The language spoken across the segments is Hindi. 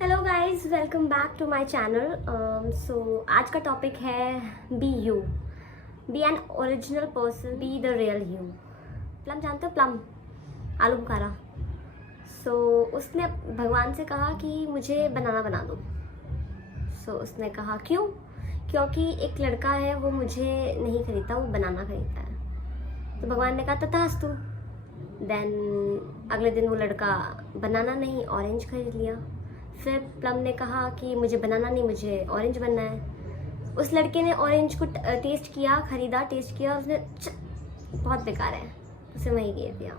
Hello guys, welcome back to my channel. So आज का टॉपिक है be you, be an original person, be the real you. Plum जानते हो? प्लम, आलू बुखारा। सो उसने भगवान से कहा कि मुझे बनाना बना दो। उसने कहा क्यों? क्योंकि एक लड़का है, वो मुझे नहीं खरीदता, वो बनाना खरीदता है। तो भगवान ने कहा तथास्तु। देन अगले दिन वो लड़का बनाना नहीं, ऑरेंज खरीद लिया। फिर प्लम ने कहा कि मुझे बनाना नहीं, मुझे ऑरेंज बनना है। उस लड़के ने ऑरेंज को टेस्ट किया, खरीदा, टेस्ट किया, उसने बहुत बेकार है, उसे वहीं गिर दिया।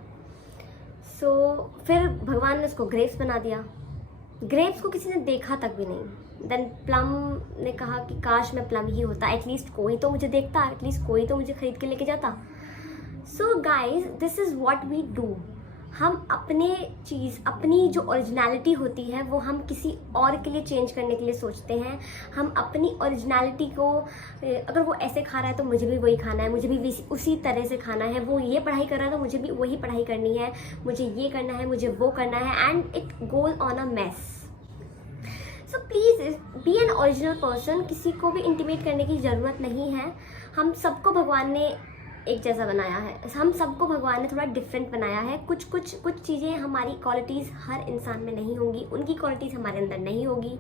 फिर भगवान ने उसको ग्रेप्स बना दिया। ग्रेप्स को किसी ने देखा तक भी नहीं। देन प्लम ने कहा कि काश मैं प्लम ही होता, एटलीस्ट कोई तो मुझे देखता, एटलीस्ट कोई तो मुझे खरीद के लेके जाता। So guys, this is what we do. हम अपनी जो ओरिजिनलिटी होती है वो हम किसी और के लिए चेंज करने के लिए सोचते हैं। हम अपनी ओरिजिनलिटी को, अगर वो ऐसे खा रहा है तो मुझे भी वही खाना है, मुझे भी उसी तरह से खाना है। वो ये पढ़ाई कर रहा है तो मुझे भी वही पढ़ाई करनी है, मुझे ये करना है, मुझे वो करना है, and it goes on a mess. So please be an original person. किसी को भी इंटीमेट करने की ज़रूरत नहीं है। हम सबको भगवान ने एक जैसा बनाया है, हम सबको भगवान ने थोड़ा डिफरेंट बनाया है। कुछ चीज़ें, हमारी क्वालिटीज़ हर इंसान में नहीं होंगी, उनकी क्वालिटीज़ हमारे अंदर नहीं होगी,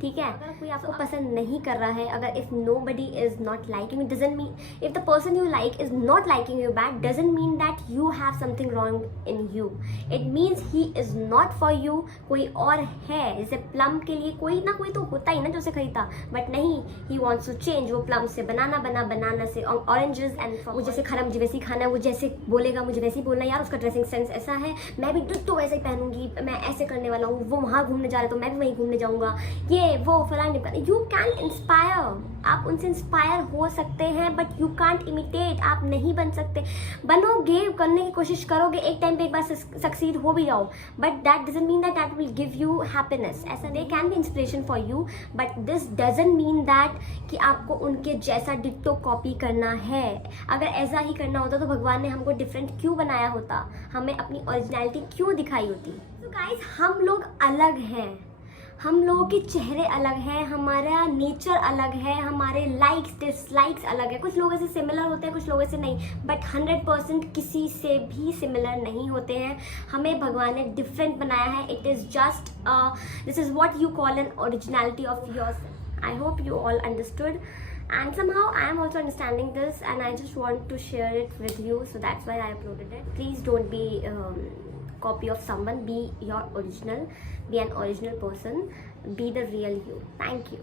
ठीक है। अगर कोई आपको पसंद नहीं कर रहा है, अगर if nobody is not liking you, doesn't mean, if the person you like is not liking you back, doesn't mean that you have something wrong in you. It means he is not for you. कोई और है, जैसे प्लम के लिए कोई ना कोई तो होता ही ना जो उसे खरीदता, बट नहीं, ही वॉन्ट्स टू चेंज। वो प्लम से बनाना से ऑरेंजेस, एंड वो जैसे खाना मुझे वैसे ही खाना है, वो जैसे बोलेगा मुझे वैसे ही बोलना है। यार उसका ड्रेसिंग सेंस ऐसा है, मैं भी तो वैसे ही पहनूंगी, मैं ऐसे करने वाला हूँ। वो वहाँ घूमने जा रहा है तो मैं भी वहीं घूमने जाऊँगा, ये वो फलाने। यू कैन इंस्पायर, आप उनसे इंस्पायर हो सकते हैं, बट यू कांट इमिटेट। आप नहीं बन सकते। बनोगे, करने की कोशिश करोगे, एक टाइम पे एक बार सक्सीड हो भी जाओ, but that doesn't mean that will give you happiness. ऐसा they can be inspiration for you, but this doesn't mean that कि आपको उनके जैसा डिट्टो कॉपी करना है। अगर ऐसा ही करना होता तो भगवान ने हमको डिफरेंट क्यों बनाया होता, हमें अपनी ओरिजिनलिटी क्यों दिखाई होती। तो गाइस, हम लोग अलग हैं, हम लोगों के चेहरे अलग हैं, हमारा नेचर अलग है, हमारे लाइक्स डिसलाइक्स अलग है। कुछ लोगों से सिमिलर होते हैं, कुछ लोगों से नहीं, बट 100% किसी से भी सिमिलर नहीं होते हैं। हमें भगवान ने डिफरेंट बनाया है। It is just this is what you call an originality of yourself. I hope you all understood, and somehow I am also understanding this, and I just want to share it with you, so that's why I uploaded it. Please don't be copy of someone. Be your original, be an original person, be the real you. Thank you.